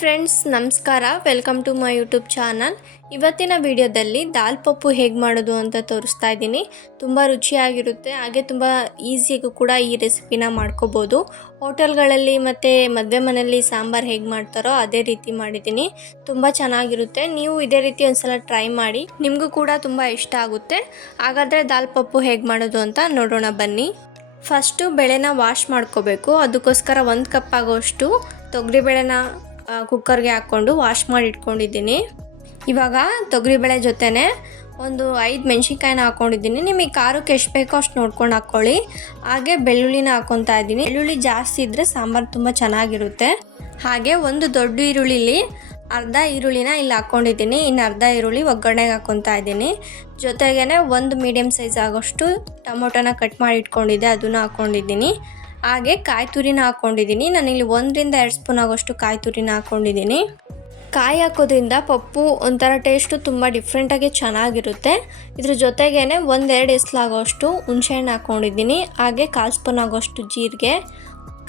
Friends ನಮಸ್ಕಾರ. Welcome to my YouTube channel ಇವತ್ತಿನ ವಿಡಿಯೋದಲ್ಲಿ ದಾಲ್ ಪಪ್ಪು ಹೇಗೆ ಮಾಡೋದು ಅಂತ ತೋರಿಸ್ತಾ ಇದ್ದೀನಿ. ತುಂಬ ರುಚಿಯಾಗಿರುತ್ತೆ. ಹಾಗೆ ತುಂಬ ಈಸಿಯಾಗೂ ಕೂಡ ಈ ರೆಸಿಪಿನ ಮಾಡ್ಕೋಬೋದು. ಹೋಟೆಲ್ಗಳಲ್ಲಿ ಮತ್ತು ಮದುವೆ ಮನೆಯಲ್ಲಿ ಸಾಂಬಾರು ಹೇಗೆ ಮಾಡ್ತಾರೋ ಅದೇ ರೀತಿ ಮಾಡಿದ್ದೀನಿ. ತುಂಬ ಚೆನ್ನಾಗಿರುತ್ತೆ. ನೀವು ಇದೇ ರೀತಿ ಒಂದ್ಸಲ ಟ್ರೈ ಮಾಡಿ ನಿಮಗೂ ಕೂಡ ತುಂಬ ಇಷ್ಟ ಆಗುತ್ತೆ. ಹಾಗಾದರೆ ದಾಲ್ ಪಪ್ಪು ಹೇಗೆ ಮಾಡೋದು ಅಂತ ನೋಡೋಣ ಬನ್ನಿ. ಫಸ್ಟು ಬೆಳೆನ ವಾಶ್ ಮಾಡ್ಕೋಬೇಕು. ಅದಕ್ಕೋಸ್ಕರ ಒಂದು ಕಪ್ ಆಗೋಷ್ಟು ತೊಗರಿಬೇಳೆನ ಕುಕ್ಕರ್ಗೆ ಹಾಕ್ಕೊಂಡು ವಾಶ್ ಮಾಡಿ ಇಟ್ಕೊಂಡಿದ್ದೀನಿ. ಇವಾಗ ತೊಗರಿಬೇಳೆ ಜೊತೆನೆ ಒಂದು ಐದು ಮೆಣಸಿನ್ಕಾಯಿನ ಹಾಕ್ಕೊಂಡಿದ್ದೀನಿ ನಿಮಗೆ ಖಾರಕ್ಕೆ ಎಷ್ಟು ಬೇಕೋ ಅಷ್ಟು ನೋಡ್ಕೊಂಡು ಹಾಕ್ಕೊಳ್ಳಿ ಹಾಗೆ ಬೆಳ್ಳುಳ್ಳಿನ ಹಾಕ್ಕೊತಾ ಇದ್ದೀನಿ. ಬೆಳ್ಳುಳ್ಳಿ ಜಾಸ್ತಿ ಇದ್ದರೆ ಸಾಂಬಾರು ತುಂಬ ಚೆನ್ನಾಗಿರುತ್ತೆ. ಹಾಗೆ ಒಂದು ದೊಡ್ಡ ಈರುಳ್ಳಿಲಿ ಅರ್ಧ ಈರುಳ್ಳಿನ ಇಲ್ಲಿ ಹಾಕ್ಕೊಂಡಿದ್ದೀನಿ ಇನ್ನು ಅರ್ಧ ಈರುಳ್ಳಿ ಒಗ್ಗರಣೆಗೆ ಹಾಕ್ಕೊತಾ ಇದ್ದೀನಿ. ಜೊತೆಗೇ ಒಂದು ಮೀಡಿಯಮ್ ಸೈಜ್ ಆಗೋಷ್ಟು ಟೊಮೊಟೊನ ಕಟ್ ಮಾಡಿ ಇಟ್ಕೊಂಡಿದ್ದೆ, ಅದನ್ನು ಹಾಕ್ಕೊಂಡಿದ್ದೀನಿ ಹಾಗೆ ಕಾಯಿ ತುರಿನ ಹಾಕ್ಕೊಂಡಿದ್ದೀನಿ ನಾನಿಲ್ಲಿ ಒಂದರಿಂದ ಎರಡು ಸ್ಪೂನ್ ಆಗೋಷ್ಟು ಕಾಯಿ ತುರಿನ ಹಾಕ್ಕೊಂಡಿದ್ದೀನಿ ಕಾಯಿ ಹಾಕೋದ್ರಿಂದ ಪಪ್ಪು ಒಂಥರ ಟೇಸ್ಟು ತುಂಬ ಡಿಫ್ರೆಂಟಾಗಿ ಚೆನ್ನಾಗಿರುತ್ತೆ. ಇದ್ರ ಜೊತೆಗೇ ಒಂದೆರಡು ಎಸ್ಲಾಗೋಷ್ಟು ಹುಣಸೆಹಣ್ಣು ಹಾಕ್ಕೊಂಡಿದ್ದೀನಿ ಹಾಗೆ ಕಾಲು ಸ್ಪೂನ್ ಆಗೋಷ್ಟು ಜೀರಿಗೆ,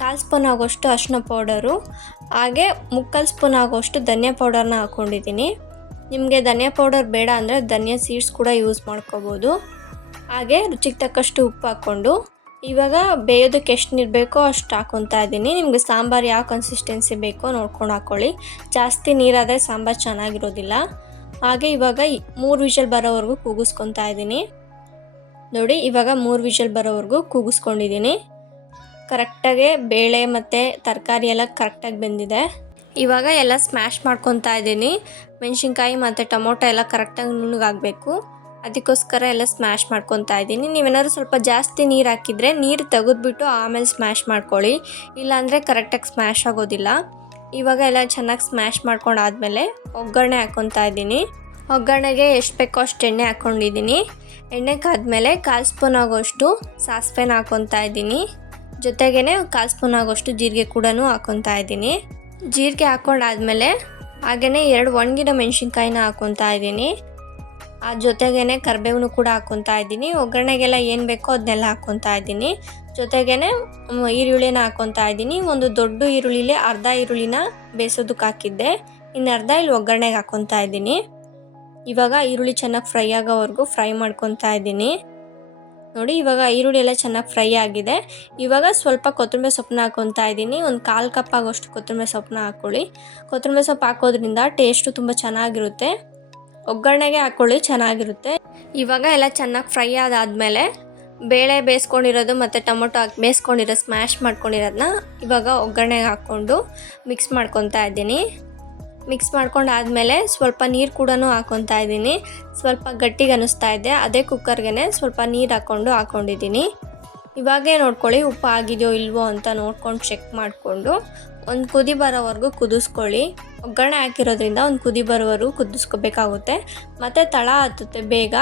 ಕಾಲು ಸ್ಪೂನ್ ಆಗೋಷ್ಟು ಅರಿಶಿನ ಪೌಡರು, ಹಾಗೆ ಮುಕ್ಕಾಲು ಸ್ಪೂನ್ ಆಗೋಷ್ಟು ಧನಿಯಾ ಪೌಡರ್ನ ಹಾಕ್ಕೊಂಡಿದ್ದೀನಿ ನಿಮಗೆ ಧನಿಯಾ ಪೌಡರ್ ಬೇಡ ಅಂದರೆ ಧನಿಯಾ ಸೀಡ್ಸ್ ಕೂಡ ಯೂಸ್ ಮಾಡ್ಕೋಬೋದು. ಹಾಗೆ ರುಚಿಗೆ ತಕ್ಕಷ್ಟು ಉಪ್ಪು ಹಾಕ್ಕೊಂಡು ಇವಾಗ ಬೇಯೋದಕ್ಕೆ ಎಷ್ಟು ನೀರು ಬೇಕೋ ಅಷ್ಟು ಹಾಕೊತಾ ಇದ್ದೀನಿ ನಿಮಗೆ ಸಾಂಬಾರು ಯಾವ ಕನ್ಸಿಸ್ಟೆನ್ಸಿ ಬೇಕೋ ನೋಡ್ಕೊಂಡು ಹಾಕ್ಕೊಳ್ಳಿ ಜಾಸ್ತಿ ನೀರಾದರೆ ಸಾಂಬಾರು ಚೆನ್ನಾಗಿರೋದಿಲ್ಲ. ಹಾಗೆ ಇವಾಗ ಮೂರು ವಿಷಲ್ ಬರೋವರೆಗೂ ಕೂಗಿಸ್ಕೊತಾ ಇದ್ದೀನಿ ನೋಡಿ, ಇವಾಗ ಮೂರು ವಿಷಲ್ ಬರೋವರೆಗೂ ಕೂಗಿಸ್ಕೊಂಡಿದ್ದೀನಿ ಕರೆಕ್ಟಾಗಿ ಬೇಳೆ ಮತ್ತು ತರಕಾರಿ ಎಲ್ಲ ಕರೆಕ್ಟಾಗಿ ಬೆಂದಿದೆ. ಇವಾಗ ಎಲ್ಲ ಸ್ಮ್ಯಾಶ್ ಮಾಡ್ಕೊತಾ ಇದ್ದೀನಿ ಮೆಣಸಿನ್ಕಾಯಿ ಮತ್ತು ಟೊಮೊಟೊ ಎಲ್ಲ ಕರೆಕ್ಟಾಗಿ ನುಣ್ಣಗಾಗಬೇಕು. ಅದಕ್ಕೋಸ್ಕರ ಎಲ್ಲ ಸ್ಮ್ಯಾಶ್ ಮಾಡ್ಕೊತಾ ಇದ್ದೀನಿ. ನೀವೇನಾದ್ರು ಸ್ವಲ್ಪ ಜಾಸ್ತಿ ನೀರು ಹಾಕಿದರೆ ನೀರು ತೆಗೆದ್ಬಿಟ್ಟು ಆಮೇಲೆ ಸ್ಮ್ಯಾಶ್ ಮಾಡ್ಕೊಳ್ಳಿ. ಇಲ್ಲಾಂದರೆ ಕರೆಕ್ಟಾಗಿ ಸ್ಮ್ಯಾಶ್ ಆಗೋದಿಲ್ಲ. ಇವಾಗ ಎಲ್ಲ ಚೆನ್ನಾಗಿ ಸ್ಮ್ಯಾಶ್ ಮಾಡ್ಕೊಂಡಾದಮೇಲೆ ಒಗ್ಗರಣೆ ಹಾಕ್ಕೊತಾ ಇದ್ದೀನಿ. ಒಗ್ಗರಣೆಗೆ ಎಷ್ಟು ಬೇಕೋ ಅಷ್ಟು ಎಣ್ಣೆ ಹಾಕ್ಕೊಂಡಿದ್ದೀನಿ ಎಣ್ಣೆ ಕಾದ್ಮೇಲೆ ಕಾಲು ಸ್ಪೂನ್ ಆಗೋಷ್ಟು ಸಾಸಿವೆನ ಹಾಕ್ಕೊತಾ ಇದ್ದೀನಿ. ಜೊತೆಗೇ ಕಾಲು ಸ್ಪೂನ್ ಆಗೋಷ್ಟು ಜೀರಿಗೆ ಕೂಡ ಹಾಕ್ಕೊತಾ ಇದ್ದೀನಿ. ಜೀರಿಗೆ ಹಾಕ್ಕೊಂಡಾದ್ಮೇಲೆ ಹಾಗೆಯೇ ಎರಡು ಒಣಗಿದ ಮೆಣಸಿನ್ಕಾಯಿನ ಹಾಕ್ಕೊತಾ ಇದ್ದೀನಿ. ಆ ಜೊತೆಗೇನೆ ಕರಿಬೇವನು ಕೂಡ ಹಾಕ್ಕೊತಾ ಇದ್ದೀನಿ. ಒಗ್ಗರಣೆಗೆಲ್ಲ ಏನು ಬೇಕೋ ಅದನ್ನೆಲ್ಲ ಹಾಕ್ಕೊತಾ ಇದ್ದೀನಿ. ಜೊತೆಗೇನೆ ಈರುಳ್ಳಿನ ಹಾಕ್ಕೊತಾ ಇದ್ದೀನಿ. ಒಂದು ದೊಡ್ಡ ಈರುಳ್ಳಿಲಿ ಅರ್ಧ ಈರುಳ್ಳಿನ ಬೇಯಿಸೋದಕ್ಕೆ ಹಾಕಿದ್ದೆ. ಇನ್ನು ಅರ್ಧ ಇಲ್ಲಿ ಒಗ್ಗರಣೆಗೆ ಹಾಕ್ಕೊತಾ ಇದ್ದೀನಿ. ಇವಾಗ ಈರುಳ್ಳಿ ಚೆನ್ನಾಗಿ ಫ್ರೈ ಆಗೋವರೆಗೂ ಫ್ರೈ ಮಾಡ್ಕೊತಾ ಇದ್ದೀನಿ. ನೋಡಿ, ಇವಾಗ ಈರುಳ್ಳಿ ಎಲ್ಲ ಚೆನ್ನಾಗಿ ಫ್ರೈ ಆಗಿದೆ. ಇವಾಗ ಸ್ವಲ್ಪ ಕೊತ್ತಂಬರಿ ಸೊಪ್ಪನ್ನ ಹಾಕ್ಕೊತಾ ಇದ್ದೀನಿ. ಒಂದು ಕಾಲು ಕಪ್ ಆಗೋಷ್ಟು ಕೊತ್ತಂಬರಿ ಸೊಪ್ಪನ್ನ ಹಾಕ್ಕೊಳ್ಳಿ ಕೊತ್ತಂಬರಿ ಸೊಪ್ಪು ಹಾಕೋದ್ರಿಂದ ಟೇಸ್ಟು ತುಂಬ ಚೆನ್ನಾಗಿರುತ್ತೆ. ಒಗ್ಗರಣೆಗೆ ಹಾಕ್ಕೊಳ್ಳಿ ಚೆನ್ನಾಗಿರುತ್ತೆ. ಇವಾಗ ಎಲ್ಲ ಚೆನ್ನಾಗಿ ಫ್ರೈ ಆದಾದಮೇಲೆ ಬೇಳೆ ಬೇಯಿಸ್ಕೊಂಡಿರೋದು ಮತ್ತು ಟೊಮೊಟೊ ಹಾಕಿ ಬೇಯಿಸ್ಕೊಂಡಿರೋ, ಸ್ಮ್ಯಾಶ್ ಮಾಡ್ಕೊಂಡಿರೋದನ್ನ ಇವಾಗ ಒಗ್ಗರಣೆಗೆ ಹಾಕ್ಕೊಂಡು ಮಿಕ್ಸ್ ಮಾಡ್ಕೊತಾ ಇದ್ದೀನಿ. ಮಿಕ್ಸ್ ಮಾಡ್ಕೊಂಡು ಆದಮೇಲೆ ಸ್ವಲ್ಪ ನೀರು ಕೂಡ ಹಾಕ್ಕೊತಾ ಇದ್ದೀನಿ. ಸ್ವಲ್ಪ ಗಟ್ಟಿಗೆ ಅನ್ನಿಸ್ತಾ ಇದೆ. ಅದೇ ಕುಕ್ಕರ್ಗೆ ಸ್ವಲ್ಪ ನೀರು ಹಾಕ್ಕೊಂಡು ಹಾಕ್ಕೊಂಡಿದ್ದೀನಿ ಇವಾಗೇ ನೋಡ್ಕೊಳ್ಳಿ, ಉಪ್ಪು ಆಗಿದೆಯೋ ಇಲ್ವೋ ಅಂತ ನೋಡ್ಕೊಂಡು ಚೆಕ್ ಮಾಡಿಕೊಂಡು ಒಂದು ಕುದಿ ಬರೋವರೆಗೂ ಕುದಿಸ್ಕೊಳ್ಳಿ. ಒಗ್ಗರಣೆ ಹಾಕಿರೋದ್ರಿಂದ ಒಂದು ಕುದಿ ಬರೋವರೆಗೂ ಕುದಿಸ್ಕೋಬೇಕಾಗುತ್ತೆ. ಮತ್ತು ತಳ ಹತ್ತುತ್ತೆ ಬೇಗ.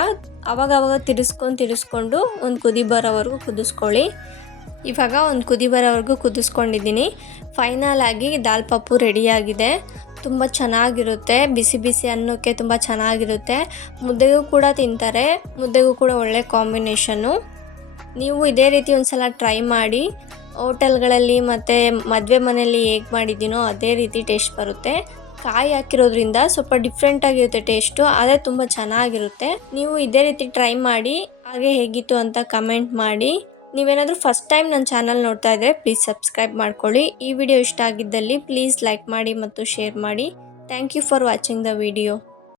ಅವಾಗವಾಗ ತಿರ್ಸ್ಕೊಂಡು ತಿರ್ಸ್ಕೊಂಡು ಒಂದು ಕುದಿ ಬರೋವರೆಗೂ ಕುದಿಸ್ಕೊಳ್ಳಿ. ಇವಾಗ ಒಂದು ಕುದಿ ಬರೋವರೆಗೂ ಕುದಿಸ್ಕೊಂಡಿದ್ದೀನಿ. ಫೈನಲ್ ಆಗಿ ದಾಲ್ ಪಪ್ಪು ರೆಡಿಯಾಗಿದೆ. ತುಂಬ ಚೆನ್ನಾಗಿರುತ್ತೆ. ಬಿಸಿ ಬಿಸಿ ಅನ್ನೋಕ್ಕೆ ತುಂಬ ಚೆನ್ನಾಗಿರುತ್ತೆ. ಮುದ್ದೆಗೂ ಕೂಡ ತಿಂತಾರೆ. ಮುದ್ದೆಗೂ ಕೂಡ ಒಳ್ಳೆ ಕಾಂಬಿನೇಷನ್ನು. ನೀವು ಇದೇ ರೀತಿ ಒಂದು ಸಲ ಟ್ರೈ ಮಾಡಿ. ಹೋಟೆಲ್ಗಳಲ್ಲಿ ಮತ್ತು ಮದುವೆ ಮನೆಯಲ್ಲಿ ಹೇಗೆ ಮಾಡಿದ್ದೀನೋ ಅದೇ ರೀತಿ ಟೇಸ್ಟ್ ಬರುತ್ತೆ. ಕಾಯಿ ಹಾಕಿರೋದ್ರಿಂದ ಸ್ವಲ್ಪ ಡಿಫ್ರೆಂಟಾಗಿರುತ್ತೆ ಟೇಸ್ಟು ಆದರೆ ತುಂಬ ಚೆನ್ನಾಗಿರುತ್ತೆ. ನೀವು ಇದೇ ರೀತಿ ಟ್ರೈ ಮಾಡಿ, ಹಾಗೆ ಹೇಗಿತ್ತು ಅಂತ ಕಮೆಂಟ್ ಮಾಡಿ. ನೀವೇನಾದರೂ ಫಸ್ಟ್ ಟೈಮ್ ನನ್ನ ಚಾನಲ್ ನೋಡ್ತಾ ಇದ್ದರೆ ಪ್ಲೀಸ್ ಸಬ್ಸ್ಕ್ರೈಬ್ ಮಾಡ್ಕೊಳ್ಳಿ. ಈ ವಿಡಿಯೋ ಇಷ್ಟ ಆಗಿದ್ದಲ್ಲಿ ಪ್ಲೀಸ್ ಲೈಕ್ ಮಾಡಿ ಮತ್ತು ಶೇರ್ ಮಾಡಿ. Thank you for watching the video